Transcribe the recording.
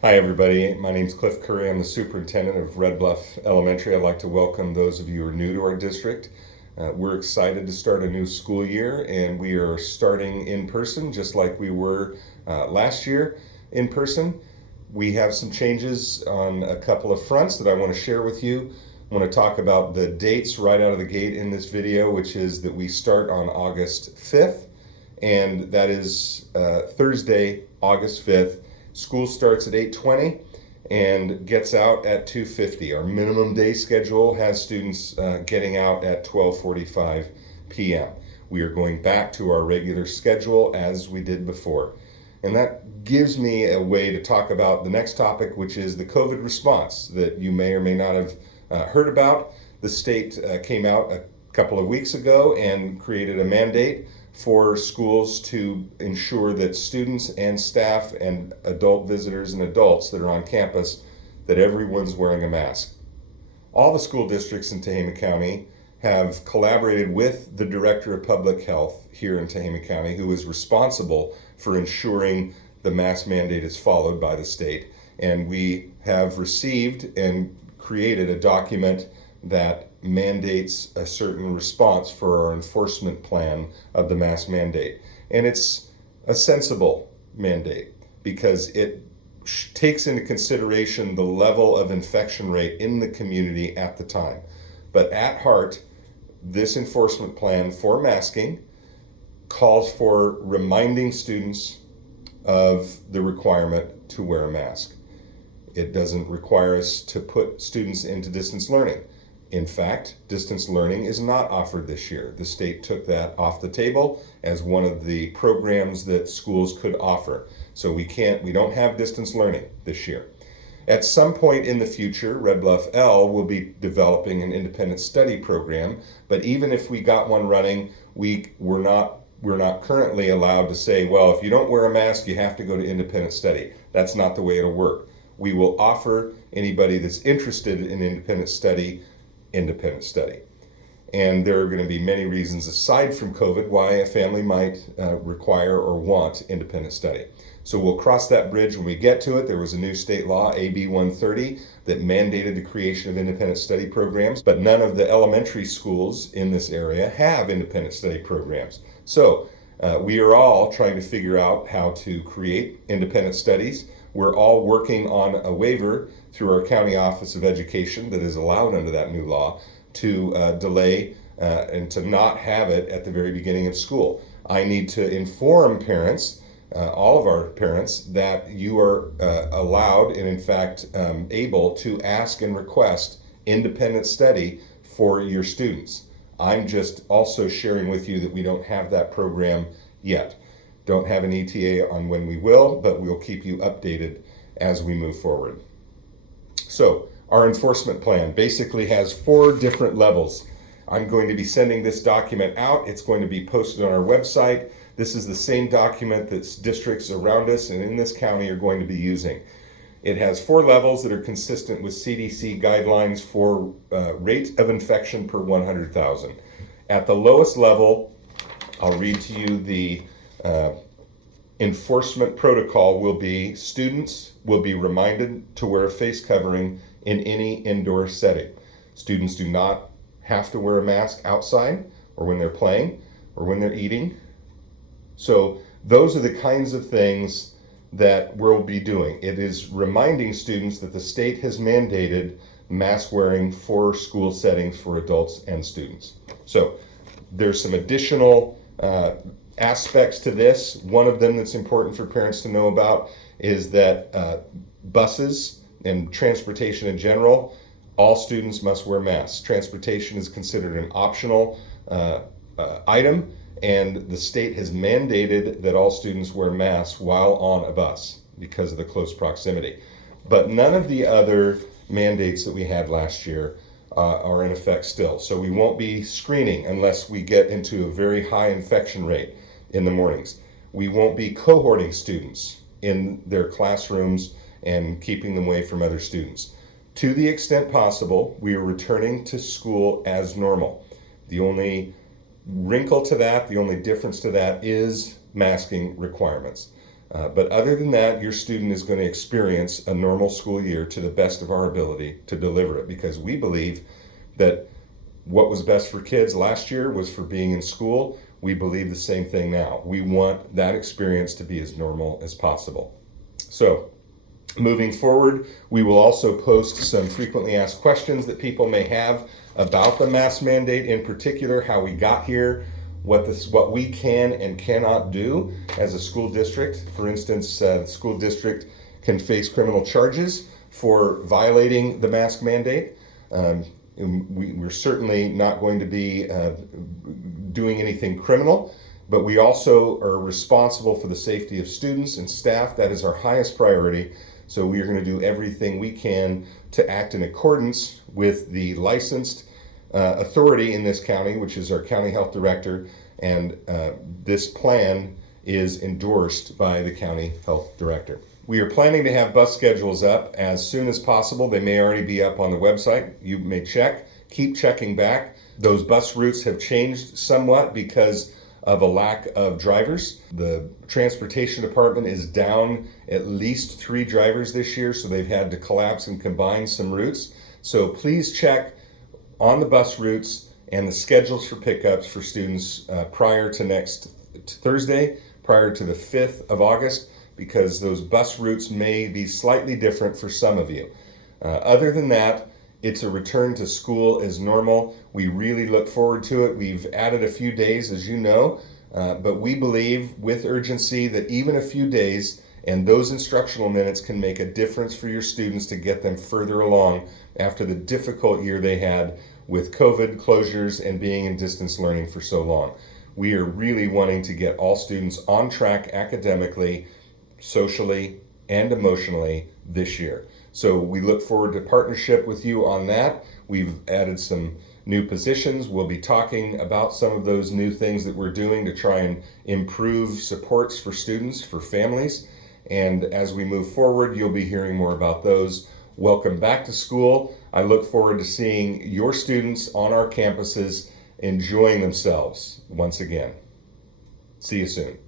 Hi, everybody. My name's Cliff Curry. I'm the superintendent of Red Bluff Elementary. I'd like to welcome those of you who are new to our district. We're excited to start a new school year, and we are starting in person just like we were last year in person. We have some changes on a couple of fronts that I want to share with you. I want to talk about the dates right out of the gate in this video, which is that we start on August 5th, and that is Thursday, August 5th. School starts at 8:20 and gets out at 2:50. Our minimum day schedule has students getting out at 12:45 p.m. We are going back to our regular schedule as we did before. And that gives me a way to talk about the next topic, which is the COVID response that you may or may not have heard about. The state came out a couple of weeks ago and created a mandate for schools to ensure that students and staff and adult visitors and adults that are on campus, that everyone's wearing a mask. All the school districts in Tehama County have collaborated with the Director of Public Health here in Tehama County, who is responsible for ensuring the mask mandate is followed by the state. And we have received and created a document that mandates a certain response for our enforcement plan of the mask mandate. And it's a sensible mandate because it takes into consideration the level of infection rate in the community at the time. But at heart, this enforcement plan for masking calls for reminding students of the requirement to wear a mask. It doesn't require us to put students into distance learning. In fact, distance learning is not offered this year. The state took that off the table as one of the programs that schools could offer. So we don't have distance learning this year. At some point in the future, Red Bluff L will be developing an independent study program, but even if we got one running, we're not currently allowed to say, well, if you don't wear a mask, you have to go to independent study. That's not the way it'll work. We will offer anybody that's interested in independent study. And there are going to be many reasons aside from COVID why a family might require or want independent study. So we'll cross that bridge when we get to it. There was a new state law, AB 130, that mandated the creation of independent study programs, but none of the elementary schools in this area have independent study programs. So we are all trying to figure out how to create independent studies. We're all working on a waiver through our County Office of Education that is allowed under that new law to delay and to not have it at the very beginning of school. I need to inform parents, all of our parents, that you are allowed and in fact able to ask and request independent study for your students. I'm just also sharing with you that we don't have that program yet. Don't have an ETA on when we will, but we'll keep you updated as we move forward. So our enforcement plan basically has 4 different levels. I'm going to be sending this document out. It's going to be posted on our website. This is the same document that districts around us and in this county are going to be using. It has 4 levels that are consistent with CDC guidelines for rate of infection per 100,000. At the lowest level, I'll read to you the enforcement protocol will be students will be reminded to wear a face covering in any indoor setting. Students do not have to wear a mask outside or when they're playing or when they're eating. So those are the kinds of things that we'll be doing. It is reminding students that the state has mandated mask wearing for school settings for adults and students. So there's some additional aspects to this. One of them that's important for parents to know about is that buses and transportation in general, all students must wear masks. Transportation is considered an optional item, and the state has mandated that all students wear masks while on a bus because of the close proximity. But none of the other mandates that we had last year are in effect still. So we won't be screening unless we get into a very high infection rate in the mornings. We won't be cohorting students in their classrooms and keeping them away from other students. To the extent possible, we are returning to school as normal. The only wrinkle to that, the only difference to that is masking requirements. But other than that, your student is going to experience a normal school year to the best of our ability to deliver it, because we believe that what was best for kids last year was for being in school. We believe the same thing now. We want that experience to be as normal as possible. So, moving forward, we will also post some frequently asked questions that people may have about the mask mandate, in particular, how we got here, what we can and cannot do as a school district. For instance, the school district can face criminal charges for violating the mask mandate. We're certainly not going to be doing anything criminal, but we also are responsible for the safety of students and staff. That is our highest priority. So we are going to do everything we can to act in accordance with the licensed authority in this county, which is our county health director, and this plan is endorsed by the county health director. We are planning to have bus schedules up as soon as possible. They may already be up on the website. You may check. Keep checking back. Those bus routes have changed somewhat because of a lack of drivers. The transportation department is down at least 3 drivers this year, so they've had to collapse and combine some routes. So please check on the bus routes and the schedules for pickups for students prior to next Thursday, prior to the 5th of August, because those bus routes may be slightly different for some of you. Other than that, it's a return to school as normal. We really look forward to it. We've added a few days, as you know, but we believe with urgency that even a few days and those instructional minutes can make a difference for your students to get them further along after the difficult year they had with COVID closures and being in distance learning for so long. We are really wanting to get all students on track academically, socially, and emotionally this year. So we look forward to partnership with you on that. We've added some new positions. We'll be talking about some of those new things that we're doing to try and improve supports for students, for families. And as we move forward, you'll be hearing more about those. Welcome back to school. I look forward to seeing your students on our campuses enjoying themselves once again. See you soon.